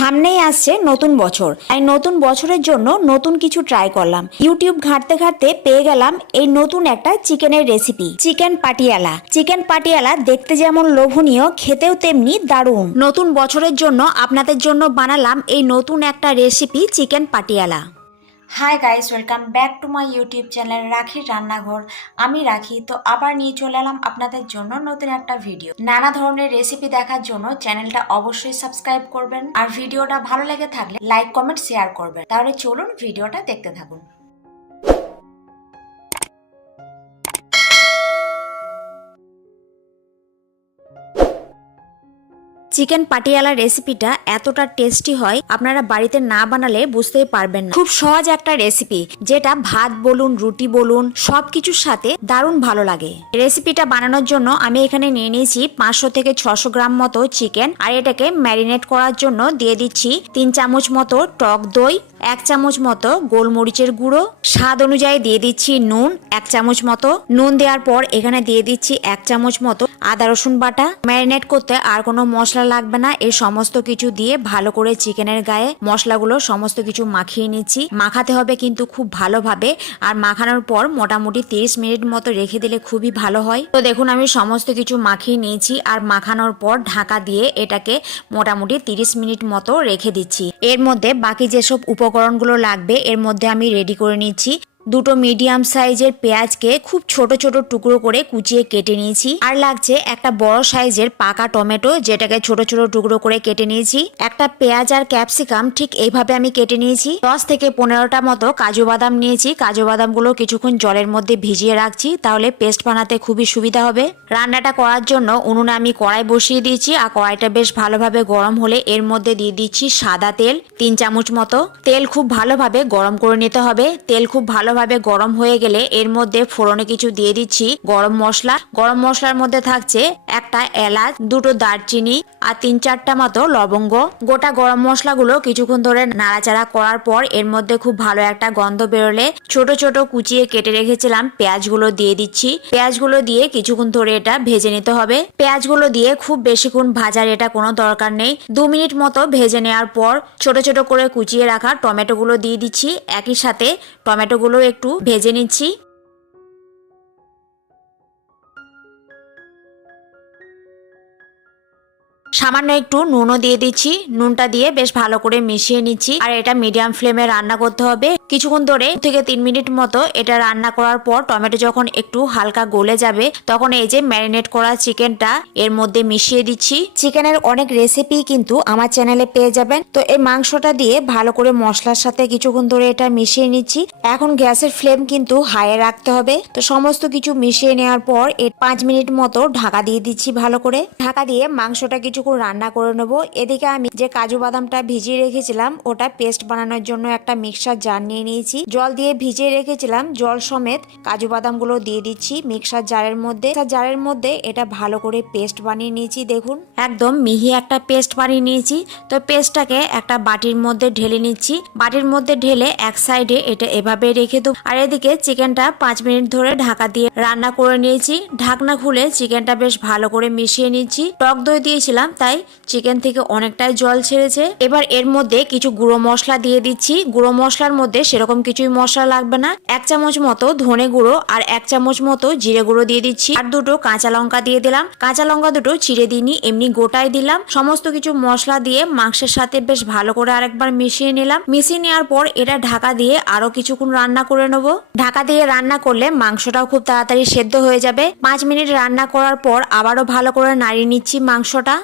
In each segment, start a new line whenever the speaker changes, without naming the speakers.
সামনেই আসছে নতুন বছর। তাই নতুন বছরের জন্য নতুন কিছু ট্রাই করলাম। ইউটিউব ঘাঁটতে ঘাঁটতে পেয়ে গেলাম এই নতুন একটা চিকেনের recipe chicken Patiala. Chicken Patiala দেখতে যেমন লোভনীয়, খেতেও তেমনি দারুণ। নতুন বছরের জন্য আপনাদের জন্য বানালাম এই নতুন একটা recipe chicken Patiala. Hi guys welcome back to my YouTube channel রাখির রান্নাঘর আমি রাখি, তো আবার নিয়ে চলে এলাম আপনাদের জন্য নতুন একটা ভিডিও নানা ধরনের রেসিপি দেখার জন্য চ্যানেলটা অবশ্যই সাবস্ক্রাইব করবেন। আর ভিডিওটা ভালো লেগে থাকলে লাইক কমেন্ট শেয়ার করবেন। তাহলে চলুন ভিডিওটা দেখতে থাকুন। চিকেন পাটিয়ালা রেসিপিটা এতটা টেস্টি হয়, আপনারা বাড়িতে না বানালে বুঝতেই পারবেন না। খুব সহজ একটা রেসিপি, যেটা ভাত বলুন, রুটি বলুন, সবকিছুর সাথে দারুণ ভালো লাগে। রেসিপিটা বানানোর জন্য আমি এখানে নিয়ে নিয়েছি পাঁচশো থেকে ছশো গ্রাম মতো চিকেন, আর এটাকে ম্যারিনেট করার জন্য দিয়ে দিচ্ছি তিন চামচ মতো টক দই, এক চামচ মতো গোলমরিচের গুঁড়ো, স্বাদ অনুযায়ী দিয়ে দিচ্ছি নুন, এক চামচ মতো। নুন দেওয়ার পর এখানে দিয়ে দিচ্ছি এক চামচ মতো আদা রসুন বাটা। ম্যারিনেট করতে আর কোনো মশলা লাগবে না। এই সমস্ত কিছু দিয়ে ভালো করে চিকেনের গায়ে মশলাগুলো সমস্ত কিছু মাখিয়ে নিচ্ছি। মাখাতে হবে কিন্তু খুব ভালোভাবে। আর মাখানোর পর মোটামুটি তিরিশ মিনিট মতো রেখে দিলে খুবই ভালো হয়। তো দেখুন, আমি সমস্ত কিছু মাখিয়ে নিয়েছি। আর মাখানোর পর ঢাকা দিয়ে এটাকে মোটামুটি তিরিশ মিনিট মতো রেখে দিচ্ছি। এর মধ্যে বাকি যেসব উপকরণগুলো লাগবে, এর মধ্যে আমি রেডি করে নিচ্ছি। দুটো মিডিয়াম সাইজের পেঁয়াজকে খুব ছোট ছোট টুকরো করে কুচিয়ে কেটে নিয়েছি। আর লাগছে একটা বড় সাইজের পাকা টমেটো, যেটাকে ছোট ছোট টুকরো করে কেটে নিয়েছি। একটা পেঁয়াজ আর ক্যাপসিকাম ঠিক এইভাবে আমি কেটে নিয়েছি। দশ থেকে পনেরোটা মতো কাজু বাদাম নিয়েছি। কাজু বাদামগুলো কিছুক্ষণ জলের মধ্যে ভিজিয়ে রাখছি, তাহলে পেস্ট বানাতে খুবই সুবিধা হবে। রান্নাটা করার জন্য উনুনে আমি কড়াই বসিয়ে দিয়েছি, আর কড়াইটা বেশ ভালোভাবে গরম হলে এর মধ্যে দিয়ে দিচ্ছি সাদা তেল, তিন চামচ মতো। তেল খুব ভালোভাবে গরম করে নিতে হবে। তেল খুব ভালোভাবে গরম হয়ে গেলে এর মধ্যে ফোড়নে কিছু দিয়ে দিচ্ছি। গরম মশলা। গরম মশলার মধ্যে থাকছে একটা এলাচ, দুটো দারচিনি আর তিন চারটা মতো লবঙ্গ। গোটা গরম মশলাগুলো কিছুক্ষণ ধরে নাড়াচাড়া করার পর এর মধ্যে খুব ভালো একটা গন্ধ বেরোলে ছোট ছোট কুচিয়ে কেটে রেখেছিলাম। পেঁয়াজগুলো দিয়ে দিচ্ছি। পেঁয়াজগুলো দিয়ে কিছুক্ষণ ধরে এটা ভেজে নিতে হবে। পেঁয়াজগুলো দিয়ে খুব বেশিক্ষণ ভাজার এটা কোনো দরকার নেই। দু মিনিট মতো ভেজে নেওয়ার পর ছোট ছোট করে কুচিয়ে রাখা টমেটোগুলো দিয়ে দিচ্ছি। একই সাথে টমেটোগুলো একটু ভেজে নিচ্ছি। সামান্য একটু নুনও দিয়ে দিচ্ছি। নুনটা দিয়ে বেশ ভালো করে মিশিয়ে নিচ্ছি। আর এটা মিডিয়াম ফ্লেমে রান্না করতে হবে। কিছুক্ষণ ধরে থেকে তিন মিনিট মতো এটা রান্না করার পর টমেটো যখন একটু হালকা গলে যাবে, তখন এই যে ম্যারিনেট করা চিকেনটা এর মধ্যে মিশিয়ে দিচ্ছি। চিকেনের অনেক রেসিপি কিন্তু আমার চ্যানেলে পেয়ে যাবেন। তো এই মাংসটা দিয়ে ভালো করে মশলার সাথে কিছুক্ষণ ধরে এটা মিশিয়ে নিচ্ছি। এখন গ্যাসের ফ্লেম কিন্তু হাইয়ে রাখতে হবে। তো সমস্ত কিছু মিশিয়ে নেওয়ার পর এর পাঁচ মিনিট মতো ঢাকা দিয়ে দিচ্ছি ভালো করে। ঢাকা দিয়ে মাংসটা কিছুক্ষণ রান্না করে নেব। এদিকে আমি যে কাজু বাদামটা ভিজিয়ে রেখেছিলাম, ওটা পেস্ট বানানোর জন্য একটা মিক্সার জার নিয়ে নিয়েছি। জল দিয়ে ভিজিয়ে রেখেছিলাম। জল সমেত কাজু বাদামগুলো দিয়ে দিচ্ছি মিক্সার জারের মধ্যে। জারের মধ্যে এটা ভালো করে পেস্ট বানিয়ে নিয়েছি, দেখুন। একদম মিহি একটা পেস্ট বানিয়ে নিয়েছি। তো পেস্টটাকে একটা বাটির মধ্যে ঢেলে নিচ্ছি। বাটির মধ্যে ঢেলে এক সাইডে এটা এভাবে রেখে দেবো। আর এদিকে চিকেনটা পাঁচ মিনিট ধরে ঢাকা দিয়ে রান্না করে নিয়েছি। ঢাকনা খুলে চিকেনটা বেশ ভালো করে মিশিয়ে নিচ্ছি। টক দই দিয়েছিলাম, তাই চিকেন থেকে অনেকটাই জল ছেড়েছে। এবার এর মধ্যে কিছু গুঁড়ো মশলা দিয়ে দিচ্ছি। গুঁড়ো মশলার মধ্যে সেরকম কিছুই মশলা লাগবে না। এক চামচ মতো ধনে গুঁড়ো আর এক চামচ মতো জিরে গুঁড়ো দিয়ে দিচ্ছি। আর দুটো কাঁচা লঙ্কা দিয়ে দিলাম। কাঁচা লঙ্কা দুটো চিড়ে দিইনি, এমনি গোটাই দিলাম। সমস্ত কিছু মশলা দিয়ে মাংসের সাথে বেশ ভালো করে আরেকবার মিশিয়ে নিলাম। মিশিয়ে নেওয়ার পর এটা ঢাকা দিয়ে আরও কিছুক্ষণ রান্না করে নেব। ঢাকা দিয়ে রান্না করলে মাংসটাও খুব তাড়াতাড়ি সেদ্ধ হয়ে যাবে। পাঁচ মিনিট রান্না করার পর আবারও ভালো করে নাড়িয়ে নিচ্ছি মাংসটা।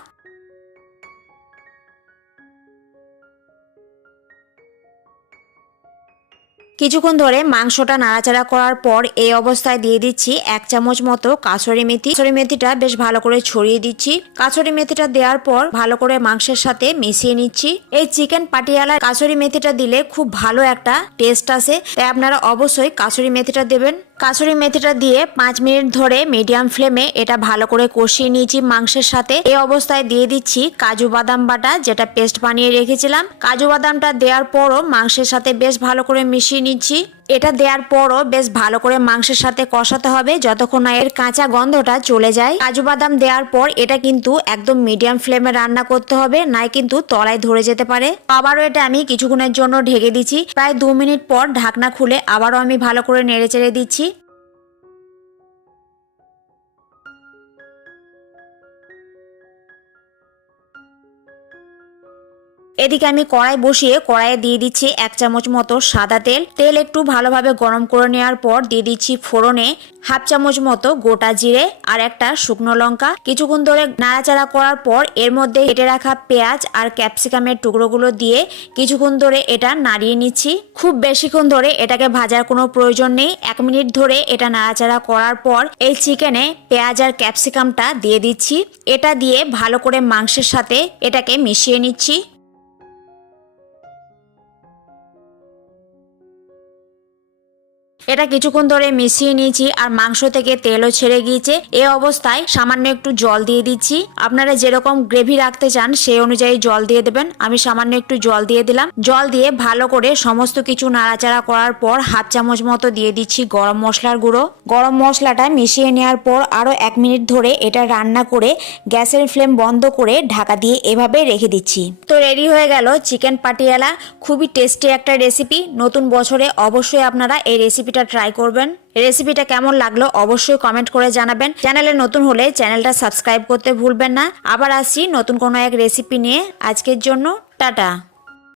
কিছুক্ষণ ধরে মাংসটা নাড়াচাড়া করার পর এই অবস্থায় দিয়ে দিচ্ছি এক চামচ মতো কাঁচরি মেথি। কাঁচরি মেথিটা বেশ ভালো করে ছড়িয়ে দিচ্ছি। কাঁচরি মেথিটা দেওয়ার পর ভালো করে মাংসের সাথে মিশিয়ে নিচ্ছি। এই চিকেন পাটিয়ালা কাঁচরি মেথিটা দিলে খুব ভালো একটা টেস্ট আসে। তাই আপনারা অবশ্যই কাঁচরি মেথিটা দেবেন। কাসুরি মেথিটা দিয়ে পাঁচ মিনিট ধরে মিডিয়াম ফ্লেমে এটা ভালো করে কষিয়ে নিয়েছি মাংসের সাথে। এই অবস্থায় দিয়ে দিচ্ছি কাজু বাদাম বাটা, যেটা পেস্ট বানিয়ে রেখেছিলাম। কাজু বাদামটা দেওয়ার পরও মাংসের সাথে বেশ ভালো করে মিশিয়ে নিচ্ছি। এটা দেওয়ার পরও বেশ ভালো করে মাংসের সাথে কষাতে হবে যতক্ষণ না এর কাঁচা গন্ধটা চলে যায়। কাজু বাদাম দেওয়ার পর এটা কিন্তু একদম মিডিয়াম ফ্লেমে রান্না করতে হবে, নাই কিন্তু তলায় ধরে যেতে পারে। আবারও এটা আমি কিছুক্ষণের জন্য ঢেকে দিচ্ছি। প্রায় দু মিনিট পর ঢাকনা খুলে আবারও আমি ভালো করে নেড়ে চেড়ে দিচ্ছি। এদিকে আমি কড়াই বসিয়ে কড়াইয়ে দিয়ে দিচ্ছি এক চামচ মতো সাদা তেল। তেল একটু ভালোভাবে গরম করে নেওয়ার পর দিয়ে দিচ্ছি ফোড়নে হাফ চামচ মতো গোটা জিরে আর একটা শুকনো লঙ্কা। কিছুক্ষণ ধরে নাড়াচাড়া করার পর এর মধ্যে কেটে রাখা পেঁয়াজ আর ক্যাপসিকামের টুকরোগুলো দিয়ে কিছুক্ষণ ধরে এটা নাড়িয়ে নিচ্ছি। খুব বেশিক্ষণ ধরে এটাকে ভাজার কোনো প্রয়োজন নেই। এক মিনিট ধরে এটা নাড়াচাড়া করার পর এই চিকেনে পেঁয়াজ আর ক্যাপসিকামটা দিয়ে দিচ্ছি। এটা দিয়ে ভালো করে মাংসের সাথে এটাকে মিশিয়ে নিচ্ছি। এটা কিছুক্ষণ ধরে মিশিয়ে নিয়েছি আর মাংস থেকে তেলও ছেড়ে গিয়েছে। এ অবস্থায় সামান্য একটু জল দিয়ে দিচ্ছি। আপনারা যেরকম গ্রেভি রাখতে চান সেই অনুযায়ী জল দিয়ে দেবেন। আমি সামান্য একটু জল দিয়ে দিলাম। জল দিয়ে ভালো করে সমস্ত কিছু নাড়াচাড়া করার পর হাফ চামচ মতো দিয়ে দিচ্ছি গরম মশলার গুঁড়ো। গরম মশলাটা মিশিয়ে নেওয়ার পর আরও এক মিনিট ধরে এটা রান্না করে গ্যাসের ফ্লেম বন্ধ করে ঢাকা দিয়ে এভাবে রেখে দিচ্ছি। তো রেডি হয়ে গেল চিকেন পাটিয়ালা। খুবই টেস্টি একটা রেসিপি। নতুন বছরে অবশ্যই আপনারা এই রেসিপিটা ট্রাই করবেন। রেসিপিটা কেমন লাগল অবশ্যই কমেন্ট করে জানাবেন। চ্যানেলে নতুন হলে চ্যানেলটা সাবস্ক্রাইব করতে ভুলবেন না। আবার আসি নতুন কোনো এক রেসিপি নিয়ে। আজকের জন্য টাটা।